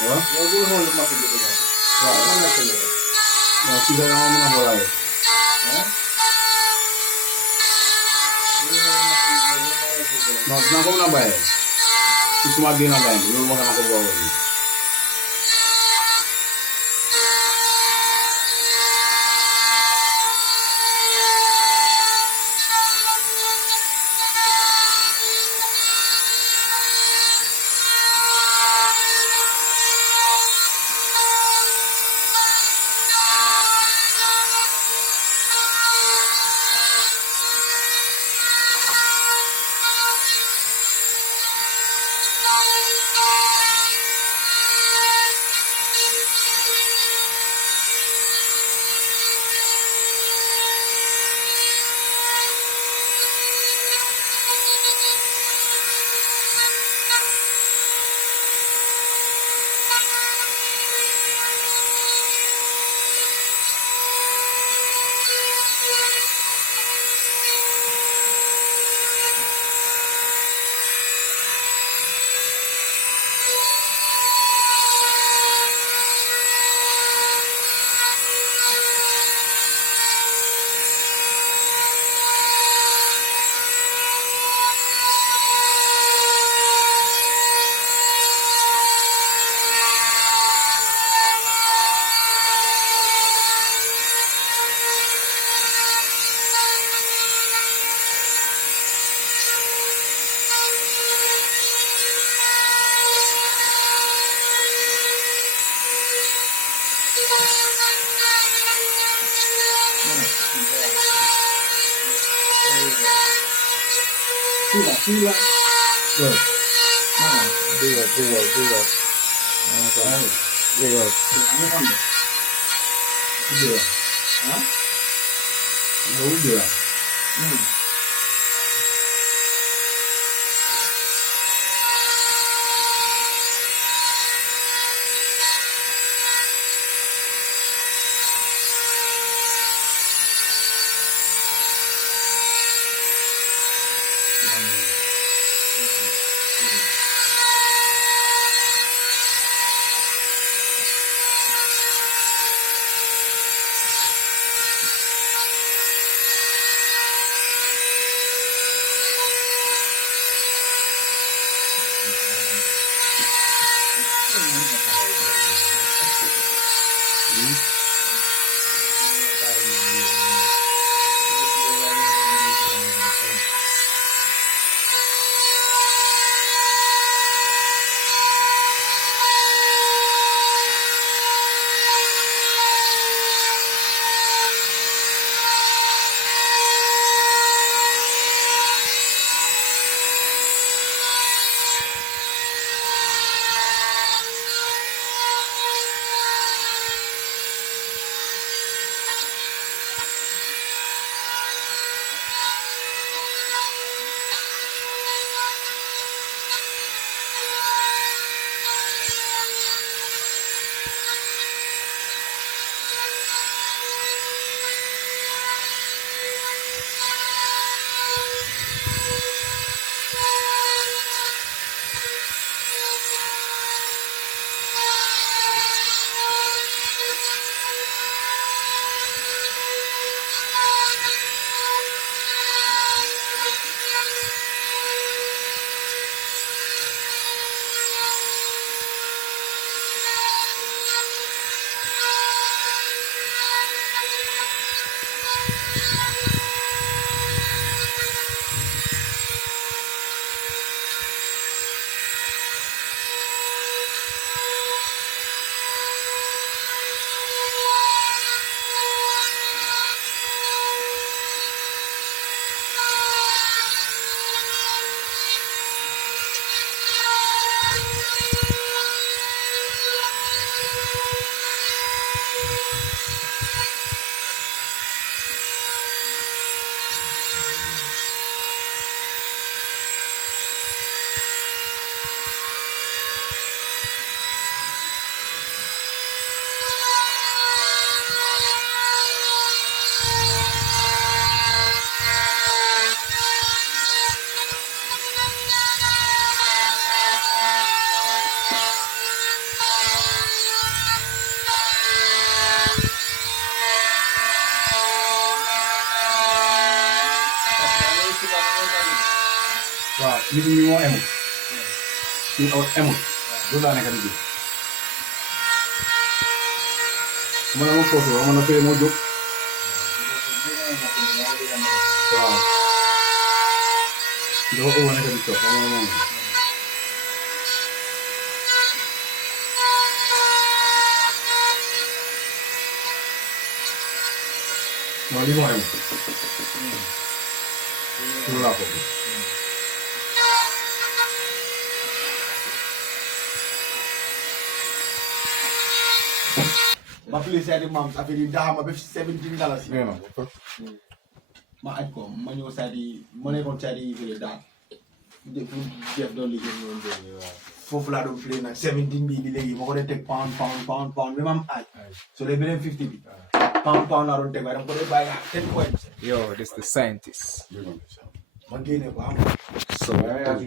Wah? Ya gue mau lemak gitu kan. Wah, mana sih? Nah, tidak yang ngomong apa lagi? Hah? Nah, kenapa kau nambah ya? Cuma dia nambahin, lu mau sama kau bawa ini. Sila. Tuh, Nah, dia. Nah, kan, dia. ini kan. Dia. Hah? Nah, udah. Hmm. nit ñi moo emut ñu emut loolu laa nekk di gis ma ne ma photo ma ne fee moo jóg waaw dafa ko nekk di toog moom non lii moo emut loolu laa ko ma fili seeti maam affaire yi daxama ba $17 ma aj ko ma ñëw seeti ma nekkoon seeti yi fële daal def doon liggéey foofu laa doon fili nag 17 bi léegi ma ko dee teg pound ba ma am aj so léegi beneen 50 bi pound laa doon teg waaye dama ko dee bàyyi 10 points Yo, this the scientist. ma génne ko am So, yaa